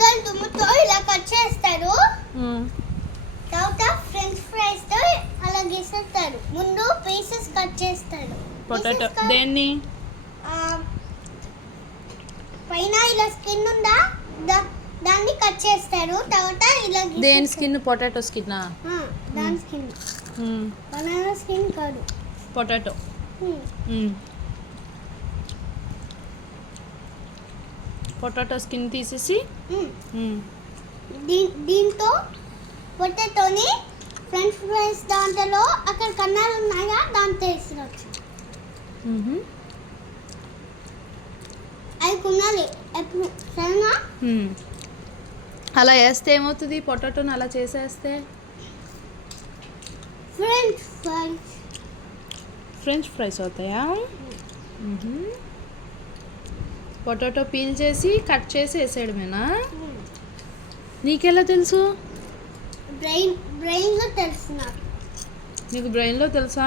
ఊడల్ దుమ్ముతో ఇలా కట్ చేస్తారు. తర్వాత ఫ్రెంచ్ ఫ్రైస్ తో అలా గీసేస్తారు. ముందు పీసెస్ కట్ చేస్తారు. పొటాటో దేన్ని పైన ఇలా స్కిన్ ఉందా దాన్ని కట్ చేస్తారు. తర్వాత ఇలా దేని స్కిన్? Potato skin. దాని స్కిన్ బనానా స్కిన్ కాదు, పొటాటో. పొటాటో స్కిన్ తీసేసి దీంతో పొటాటోని ఫ్రెంచ్ ఫ్రైస్ దాంట్లో అక్కడ కన్నాలు ఉన్నాయా దాంతో వేసినచ్చు. అవి కొనాలి ఎప్పుడు, సరేనా? అలా వేస్తే ఏమవుతుంది? పొటాటోని అలా చేసేస్తే ఫ్రెంచ్ ఫ్రైస్ అవుతాయా? పొటాటో పీల్ చేసి కట్ చేసి వేసేయడమేనా? నీకెలా తెలుసు? బ్రెయిన్లో తెలుసు నాకు. నీకు బ్రెయిన్లో తెలుసా?